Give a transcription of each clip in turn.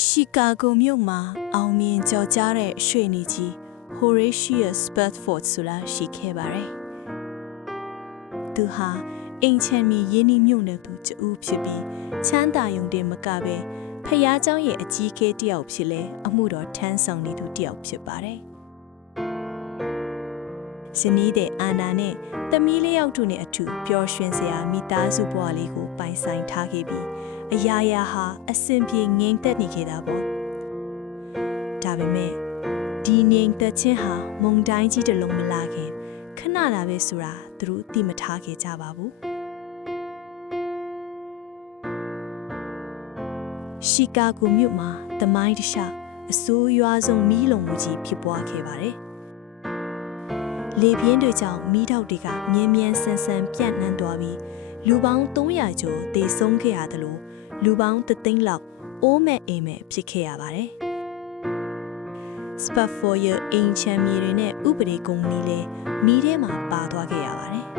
Chicago မြို့မှာအောင်မြင်ကြော်ကြားတဲ့ရွှေနေကြီး Horatius Spafford ဆိုတာရှိခဲ့ပါတယ်။သူဟာအင်ချန်မီယင်းနှီးမြုပ်နှံသူကျဦးဖြစ်ပြီးချမ်းသာယုံတဲ့မကပဲဖျားเจ้าရဲ့အကြီးအကဲတယောက်ဖြစ်လဲအမှုတော်ထမ်းဆောင်နေသူတယောက်ဖြစ်ပါတယ်။ဇနီးတဲ့အာနာနဲ့သမီးလေးယောက်တို့နဲ့အတူပျော်ရွှင်စရာမိသားစုဘဝလေးကိုပိုင်ဆိုင်ထားခဲ့ပြီးအရာရာဟာအဆင်ပြေငြိမ်သက်နေခဲ့တာပေါ့ဒါပေမဲ့ဒီငြိမ်သက်ခြင်းဟာမုန်တိုင်းကြီးတစ်လုံးမလာခင်ခဏလာပဲဆိုတာသူတို့သိမထားခဲ့ကြပါဘူးရှီကာဂိုမြို့မှာသမိုင်းတစ်လျှောက်အဆိုးရွားဆုံးမီးလုံးမှုကြီးဖြစ်ပွားခဲ့ပါတယ်လေပြင်းတွေကြောင့်မီးတောက်တွေကမြင်းမြန်းဆန်းဆန်းပြန့်နှံ့သွားပြီးလူပေါင်း300ကျော်သေဆုံးခဲ့ရတယ်လို့လူပေါင်း3သိန်းလောက်အိုးမဲ့အိမ်မဲ့ဖြစ်ခဲ့ရပါတယ်။ Spafford ရဲ့အင်ချန်မီတွေနဲ့ဥပဒေကုမ္ပဏီလည်းမီးထဲမှာပါသွားခဲ့ရပါတယ်။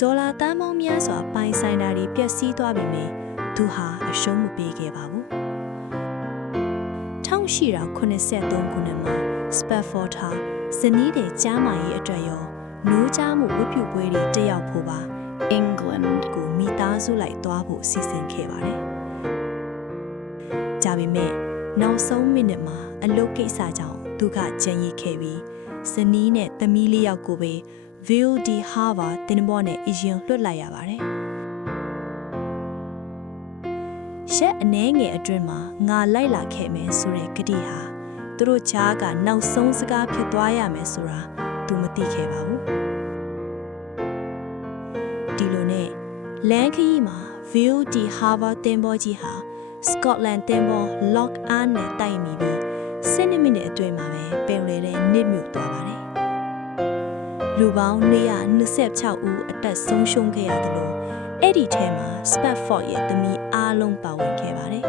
ဒေါ်လာသန်းပေါင်းများစွာပိုင်ဆိုင်တာတွေပျက်စီးသွားပြီမြင်သူဟာအရှုံးမပေးခဲ့ပါဘူး။1883ခုနှစ်မှာ Spafford ဟာဇနီးတဲ့ကျမ်းမာရေးအတွက်ရောနိုးကြားမှုဝတ်ပြုပွဲတွေတက်ရောက်ဖို့ပါအင်္ဂလန်ကိုမိသားစုလိုက်သွားဖို့စီစဉ်ခဲ့ပါတယ်။ဒါပေမဲ့နောက်ဆုံးမိနစ်မှာအလုပ်ကိစ္စကြောင့်သူကကြံရည်ခဲ့ပြီးဇနီးနဲ့သမီးလေးယောက်ကိုပဲ Ville de Havre တင်ဘောနဲ့အရင်လွှတ်လိုက်ရပါတယ်။ရက်အနည်းငယ်အတွင်းမှာငါလိုက်လာခဲ့မယ်ဆိုတဲ့ကတိဟာသူတို့ချားကနောက်ဆုံးစကားဖြစ်သွားရမယ်ဆိုတာသူမသိခဲ့ပါဘူးဒီလိုနဲ့လမ်းခရီးမှာ Ville de Havre တင်ဘောကြီးဟာစကော့လန်တင်ဘော Loch Ann နဲ့တိုက်မိပြီး10မိနစ်အတွင်းမှာပဲပင်လယ်ထဲနစ်မြုပ်သွားပါတယ်လူပေါင်း226ဦးအသက်ဆုံးရှုံးခဲ့ရတယ်လို့အဲ့ဒီထဲမှာ Spafford ရဲ့သမီးအားလုံးပါဝင်ခဲ့ပါတယ်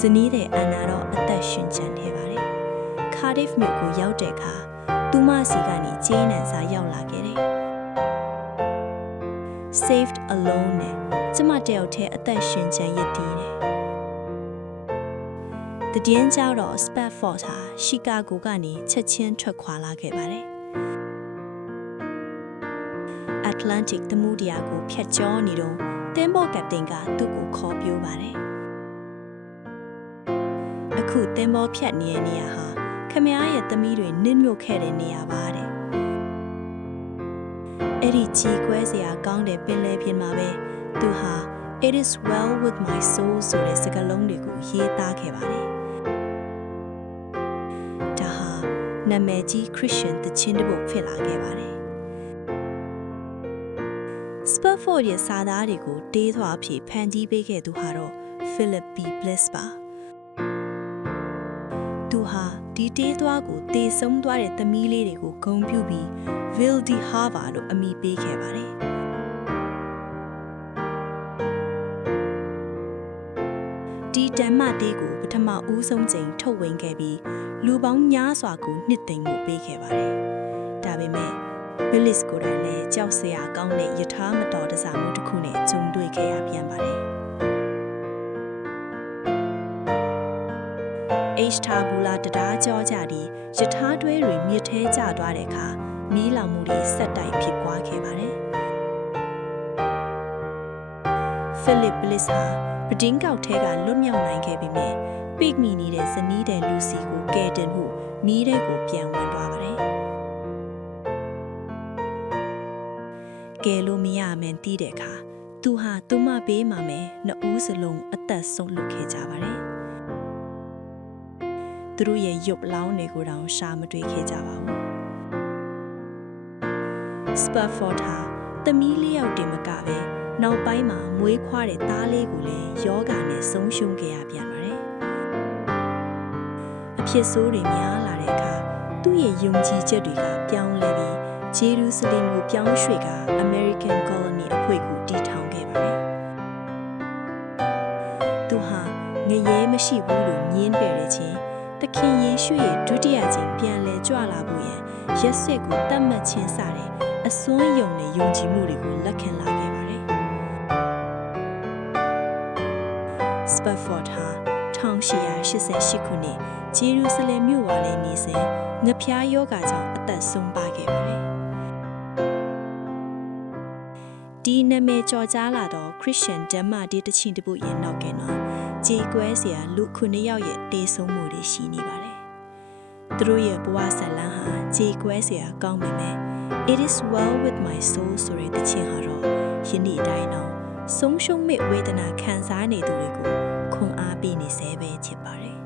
ဇနီးတဲ့အန်နာတော့အသက်ရှင်ကျန်နေပါတယ်။ Cardiff မြို့ကိုရောက်တဲ့အခါသူမစီကနေကျေးနံစာရောက်လာခဲ့တယ်။ Saved alone နဲ့ကျမတယောက်တည်းအသက်ရှင်ကျန်ရည်တည်တယ်။တည်င်းကြောတော့ Spafford ဟာရှီကာဂိုကနေချက်ချင်းထွက်ခွာလာခဲ့ပါတယ်။ Atlantic သမုဒ္ဒရာကိုဖြတ်ကျော်နေတော့တင်ဘောကပတိန်ကသူ့ကိုခေါ်ပြပါတယ်။အခုတင်ဘောဖြတ်နေတဲ့နေရာဟာခမည်းရဲ့သမီးတွေနစ်မြုပ်ခဲ့တဲ့နေရာပါတဲ့။အဲ့ဒီကြီးကွဲစရာကောင်းတဲ့ပင်လယ်ပြင်မှာပဲသူဟာ It is well with my soul ဆိုတဲ့စကားလုံးတွေကိုရေးသားခဲ့ပါတယ်။ဒါဟာနာမည်ကြီးခရစ်ယာန်သချင်းတစ်ပုဒ်ဖြစ်လာခဲ့ပါတယ်။ Spafford ရဲ့စာသားတွေကိုတေးထွားအဖြစ်ဖန်တီးပေးခဲ့သူဟာတော့ Philip B. Bliss ပါသူဟာဒီတေးသွားကိုတေဆုံးသွားတဲ့သမီးလေးတွေကိုဂုဏ်ပြုပြီး Ville de Havre လို့အမည်ပေးခဲ့ပါတယ်ဒီဓမ္မတေးကိုပထမဦးဆုံးချိန်ထုတ်ဝေခဲ့ပြီးလူပေါင်းများစွာကိုနှစ်သိမ့်မှုပေးခဲ့ပါတယ်ဒါပေမဲ့Willis ကိုယ်တိုင်လည်းကြောက်စရာကောင်းတဲ့ယထာမတော်တဆမှုတစ်ခုနဲ့ဂျုံတွေ့ခဲ့ရပြန်ပါတယ်။ H ထာဘူလာတရားကြောကြပြီးယထာတွဲတွေမြစ်ထဲကျသွားတဲ့အခါမီးလောင်မှုတွေဆက်တိုက်ဖြစ်ပွားခဲ့ပါတယ်။ Philip Bliss ဟာပဒင်းကောက်ထဲကလွတ်မြောက်နိုင်ခဲ့ပေမဲ့ပိတ်မိနေတဲ့ဇနီးတဲ့လူစီကိုကယ်တင်မှုမီးထဲကိုပြန်ဝင်သွားပါတယ်။ကယ်လို့မရမှန်းသိတဲ့အခါသူဟာသူမပေးမှမယ်နှစ်ဦးစလုံးအသက်ဆုံးလွတ်ခဲ့ကြပါတယ်။သူတို့ရဲ့ရုပ်လောင်းတွေကိုတောင်ရှာမတွေ့ခဲ့ကြပါဘူး။ Spafford ဟာသမီးလေးယောက်တင်မကပဲနောက်ပိုင်းမှာမွေးခွားတဲ့သားလေးကိုလည်းယောဂနဲ့ဆုံးရှုံးခဲ့ရပြန်ပါတယ်။အဖြစ်ဆိုးတွေများလာတဲ့အခါသူ့ရဲ့ယုံကြည်ချက်တွေကပြောင်းလဲပြီးဂျေရုဆလင်ကိုပြောင်းရွှေ့က American Colony အဖွဲ့ကိုတည်ထောင်ခဲ့ပါတယ်။သူဟာငရဲမရှိဘူးလို့ညင်းပယ်တဲ့ချင်းသခင်ယေရှုရဲ့ဒုတိယချိန်ပြန်လဲကြွလာဖို့ရန်ရက်ဆက်ကိုတတ်မှတ်ခြင်းစတဲ့အစွမ်းယုံတဲ့ယုံကြည်မှုတွေကိုလက်ခံလာခဲ့ပါတယ်။ Spafford ဟာ1888ခုနှစ်ဂျေရုဆလင်မြို့ဝါလဲနေစဉ်ငဖျားယောဂါကြောင့်အသက်ဆုံးပါခဲ့ပါတယ်ဒီနာမည်ကျော်ကြားလာတော့ခရစ်ယာန်ဓမ္မဒီတချင်းတပုတ်ရဲ့နောက်ကနော်ဂျေကွဲစရာလူ9ယောက်ရဲ့တေဆုံးမှုတွေရှိနေပါတယ်သူတို့ရဲ့ဘဝဇာတ်လမ်းဟာဂျေကွဲစရာကောင်းပေမဲ့ It is well with my soul ဆိုတဲ့တခြင်းဟာတော့ယနေ့တိုင်းတော့ဆုံးရှုံးမဲ့ဝေဒနာခံစားနေသူတွေကိုခွန်အားပေးနေစေပဲဖြစ်ပါတယ်